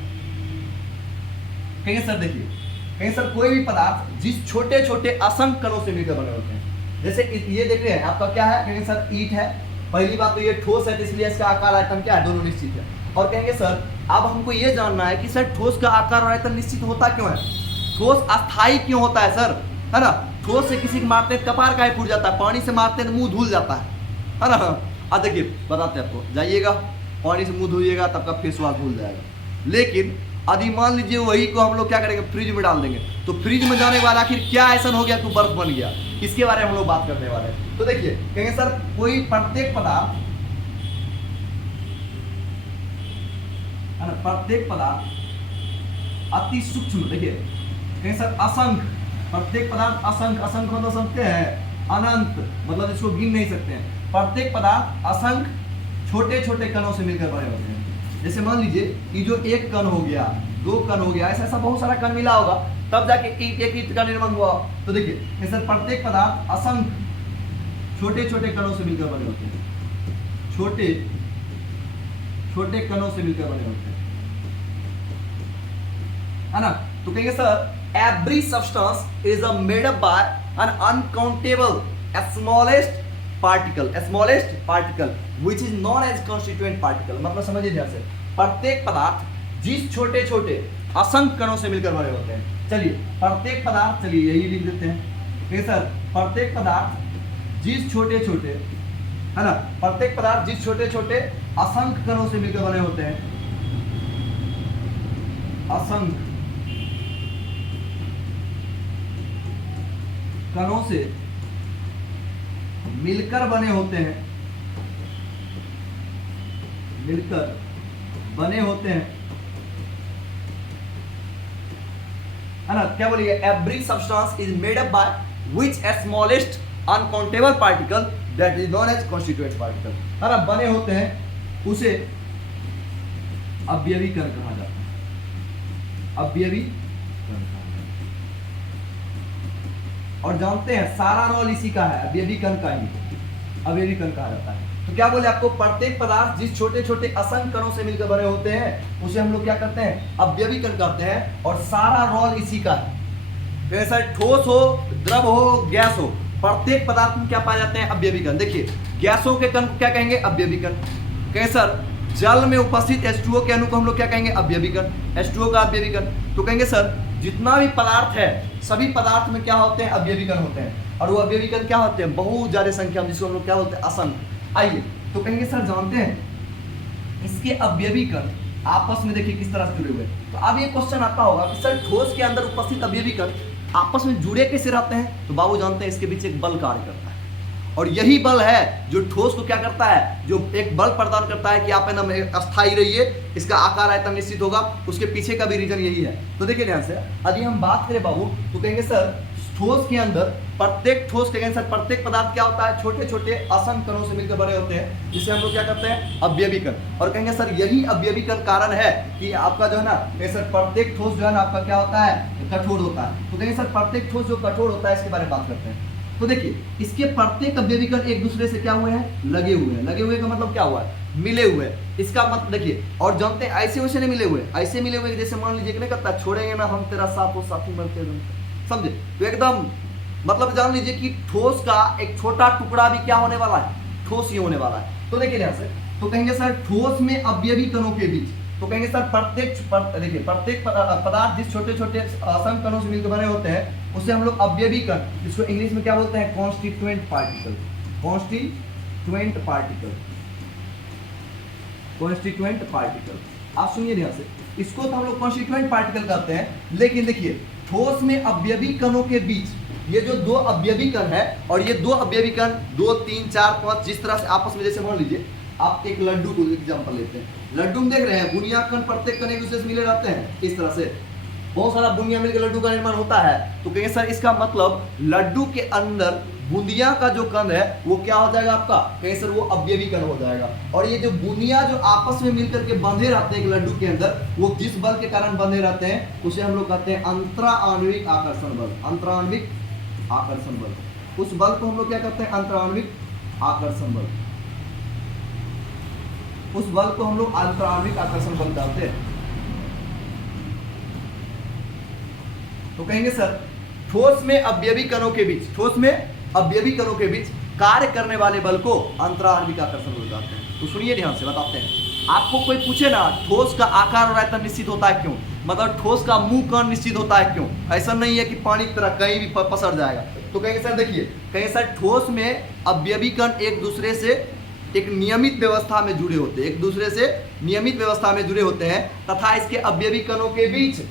कहेंगे सर देखिए कहेंगे सर कोई भी पदार्थ जिस छोटे छोटे असंख्य कणों से मिलकर बने होते हैं, जैसे ये देख रहे हैं आपका क्या है, कहेंगे सर ईट है, पहली बात तो ये ठोस है तो इसलिए इसका आकार आयतन क्या है दोनों निश्चित है। और कहेंगे सर अब हमको ये जानना है कि सर ठोस का आकार और आयतन निश्चित होता क्यों है, ठोस अस्थाई क्यों होता है सर, है ना। ठोस से किसी को मारते हैं कपार का फूट जाता है, पानी से मारते हैं मुंह धुल जाता है ना। अब देखिए बताते हैं आपको, जाइएगा पानी से मुंह धोइएगा तब का फेस वॉश धुल जाएगा। लेकिन यदि मान लीजिए वही को हम लोग क्या करेंगे फ्रिज में डाल देंगे, तो फ्रिज में जाने के बाद आखिर क्या ऐसा हो गया तो बर्फ बन गया, इसके बारे में हम लोग बात करने वाले हैं। तो देखिए कहेंगे सर कोई प्रत्येक पदार्थ है ना, प्रत्येक पदार्थ अति सूक्ष्म, देखिए कहेंगे सर असंख्य, प्रत्येक पदार्थ असंख्य, असंख्य मतलब समझते हैं अनंत, मतलब इसको गिन नहीं सकते हैं। प्रत्येक पदार्थ असंख्य छोटे छोटे कणों से मिलकर बने होते हैं। जैसे मान लीजिए कि जो एक कण हो गया, दो कण हो गया, ऐसा ऐसा बहुत सारा कण मिला होगा तब जाके एक ईंट का निर्माण हुआ। तो देखिए सर प्रत्येक पदार्थ असंख्य छोटे छोटे कणों से मिलकर बने होते हैं, छोटे छोटे कणों से मिलकर बने होते हैं, है ना। तो कहेंगे sir every substance is made up by an uncountable smallest particle which is known as constituent particle। मतलब समझिए ध्यान से, प्रत्येक पदार्थ जिस छोटे छोटे असंख्य कणों से मिलकर बने होते हैं। चलिए प्रत्येक पदार्थ, चलिए यही लिख देते हैं कि सर प्रत्येक पदार्थ जिस छोटे छोटे, है ना, प्रत्येक पदार्थ जिस छोटे छोटे असंख्य कणों से मिलकर बने होते हैं, असंख्य कणों से मिलकर बने होते हैं, मिलकर बने होते हैं, है ना। क्या बोलिए every substance is made up by which smallest uncountable particle that is known as constituent particle, है ना, बने होते हैं उसे अवयवी कण कहा जाता है, अवयवी कण। और जानते हैं सारा रोल इसी का है, अवयवी कण का ही अवयवी कण कहा जाता है। तो क्या बोले आपको प्रत्येक पदार्थ जिस छोटे छोटे असंख्य कणों से मिलकर बने होते हैं उसे हम लोग क्या करते हैं अवयवी कण कहते हैं, और सारा रोल इसी का है। तो ऐसा ठोस हो, द्रव हो, गैस हो, प्रत्येक पदार्थ में क्या पाए जाते हैं? अवयवी कण। देखिए गैसों के कण को क्या कहेंगे? अवयवी कण। कहें सर जल में उपस्थित H2O के अणु को हम लोग क्या कहेंगे? अवयवी कण। H2O का अवयवी कण। तो कहेंगे सर जितना भी पदार्थ है सभी पदार्थ में क्या होते हैं? अवयवी कण होते हैं। और वो अवयवी कण क्या होते हैं? बहुत ज्यादा संख्या में, जिसको हम लोग क्या बोलते हैं? असंख्य। आइए तो कहेंगे सर जानते हैं इसके अवयवी कण आपस में देखिए किस तरह से जुड़े हुए हैं। तो अब ये क्वेश्चन आता होगा कि सर ठोस के अंदर उपस्थित अवयवी कण आपस में जुड़े कैसे रहते हैं? तो बाबू जानते हैं इसके पीछे एक बल कार्य करता है, और यही बल है जो ठोस को क्या करता है? जो एक बल प्रदान करता है कि आप है ना अस्थायी रहिए, इसका आकार आयतन निश्चित होगा। उसके पीछे का भी रीजन यही है। तो देखिए ध्यान से यदि हम बात करें बाबू तो कहेंगे सर ठोस के अंदर प्रत्येक ठोस के सर प्रत्येक पदार्थ क्या होता है? छोटे छोटे असंख्य कणों से मिलकर बने होते हैं, जिसे हम लोग क्या करते हैं? अवयवी कण। और कहेंगे सर यही अवयवी कण कारण है कि आपका जो है ना सर प्रत्येक ठोस जो है ना आपका क्या होता है? कठोर होता है। तो कहेंगे सर प्रत्येक ठोस जो कठोर होता है इसके बारे में बात करते हैं। तो देखिए इसके प्रत्येक अवयवी कण एक दूसरे से क्या हुए हैं? लगे हुए हैं। लगे हुए का मतलब क्या हुआ है? मिले हुए। इसका मतलब देखिए, और जानते हैं ऐसे वैसे नहीं मिले हुए, ऐसे मिले हुए जैसे मान लीजिए कि नहीं करता छोड़ेंगे ना हम तेरा साथ हो साथी मरते रहते, समझे? तो एकदम मतलब जान लीजिए कि ठोस का एक छोटा टुकड़ा भी क्या होने वाला है? ठोस ही होने वाला है। तो देखिए ध्यान से, तो कहेंगे सर ठोस में अवयवी कणों के बीच, तो कहेंगे सर देखिए प्रत्येक पदार्थ जिस छोटे छोटे असंख्य कणों से मिलकर बने होते हैं उसे हम लोग अवयवी कण, जिसको इंग्लिश में क्या बोलते हैं? Constituent particle. Constituent particle, constituent particle. आप सुनिए ध्यान से, इसको तो हम लोग कॉन्स्टिट्यूएंट पार्टिकल कहते हैं। लेकिन देखिए ठोस में अवयवी कणों के बीच ये जो दो अवयवी कण है, और ये दो अवयवी कण 2 3 4 5 जिस तरह से आपस में, जैसे मान लीजिए आप एक लड्डू को एग्जांपल लेते हैं, लड्डू में देख रहे हैं बुनिया कण प्रत्येक कण एक दूसरे से मिले रहते हैं, इस तरह से बहुत सारा बुनिया मिलकर लड्डू का निर्माण होता है। तो कहेंगे सर इसका मतलब लड्डू के अंदर बुनिया का जो कण है वो क्या हो जाएगा आपका? कहेंगे सर वो अवयवी कण हो जाएगा। और ये जो बुनिया जो आपस में मिलकर के बंधे रहते हैं एक लड्डू के अंदर, वो जिस बल के कारण बंधे रहते हैं उसे हम लोग कहते हैं अंतराण्विक आकर्षण बल। अंतराण्विक आकर्षण बल, उस बल को हम लोग क्या कहते हैं? अंतराण्विक आकर्षण बल। उस बल को हम लोग अंतराण्विक आकर्षण बल कहते हैं। तो कहेंगे सर ठोस में अवयवी कणों के बीच, ठोस में अवयवी कणों के बीच कार्य करने वाले बल को अंतराण्विक आकर्षण बल कहते हैं। तो सुनिए ध्यान से बताते हैं। आपको कोई पूछे ना ठोस का आकार और आयतन निश्चित होता है क्यों? मतलब ठोस का मुंह कण निश्चित होता है क्यों? ऐसा नहीं है कि पानी की तरह कहीं भी पसर जाएगा। तो कहेंगे सर देखिए, कहेंगे सर ठोस में अवयवी कण एक दूसरे से एक नियमित व्यवस्था में जुड़े होते हैं, एक दूसरे से नियमित व्यवस्था में जुड़े होते हैं, तथा इसके अवयवी कणों के बीच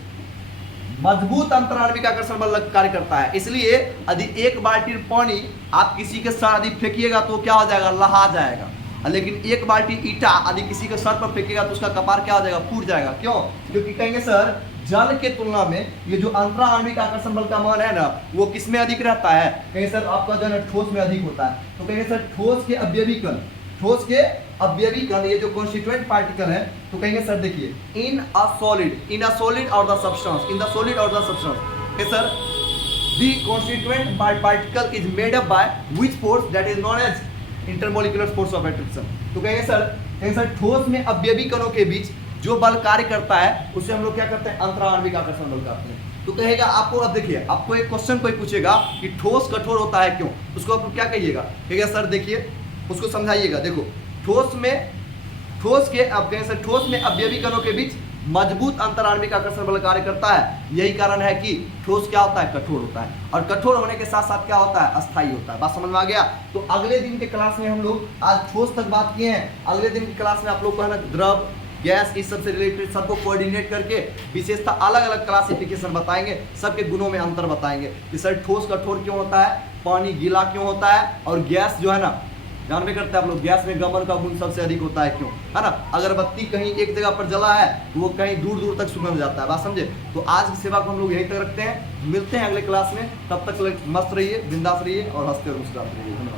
मजबूत अंतराण्विक आकर्षण बल कार्य करता है। इसलिए यदि एक बाल्टी पानी आप किसी के सर यदि फेंकिएगा तो क्या हो जाएगा? लहा जाएगा। लेकिन एक बाल्टी ईटा यदि किसी के सर पर फेंकेगा तो उसका कपार क्या हो जाएगा? फूट जाएगा। क्यों? क्योंकि कहेंगे सर जल के तुलना में ये जो अंतराण्विक आकर्षण बल का मान है ना वो किसमें अधिक रहता है? कहेंगे सर आपका जो है ठोस में अधिक होता है। तो कहेंगे सर ठोस के अवयवी कण, ठोस के अवयवी कण ये जो कॉन्स्टिट्यूएंट पार्टिकल है, तो कहेंगे सर देखिए इन अ सॉलिड और the substance, in the solid और the substance, sir the constituent particle is made up by which force that is known as intermolecular force of attraction. तो कहेंगे sir ठोस में अवयवी कणों के बीच जो बल कार्य करता है उसे हम लोग क्या करते हैं? अंतराण्विक आकर्षण बल कहते हैं। तो कहेगा आपको, अब देखिए आपको एक क्वेश्चन कोई पूछेगा कि ठोस कठोर होता है क्यों, उसको आप क्या कहिएगा? कहेगा सर देखिए उसको समझाइएगा। देखो ठोस में अवयवी कणों के बीच मजबूत अंतराण्विक आकर्षण बल कार्य करता है। यही कारण है कि ठोस क्या होता है? कठोर होता है। और कठोर होने के साथ साथ क्या होता है? अस्थायी होता है। बात समझ में आ गया? तो अगले दिन के क्लास में हम लोग आज ठोस तक बात किए हैं। अगले दिन की क्लास में आप लोग को है ना द्रव, गैस, इस सब से रिलेटेड सबको कोऑर्डिनेट करके विशेषता अलग अलग क्लासिफिकेशन बताएंगे, सबके गुणों में अंतर बताएंगे कि सर ठोस कठोर क्यों होता है, पानी गीला क्यों होता है, और गैस जो है ना जानवे करते हैं आप लोग गैस में गमन का गुण सबसे अधिक होता है क्यों, है ना? अगरबत्ती कहीं एक जगह पर जला है तो वो कहीं दूर दूर तक सुगंध जाता है। बात समझे? तो आज की सेवा को हम लोग यहीं तक रखते हैं। मिलते हैं अगले क्लास में, तब तक मस्त रहिए, बिंदास रहिए और हंसते और मुस्कुराते रहिए। धन्यवाद।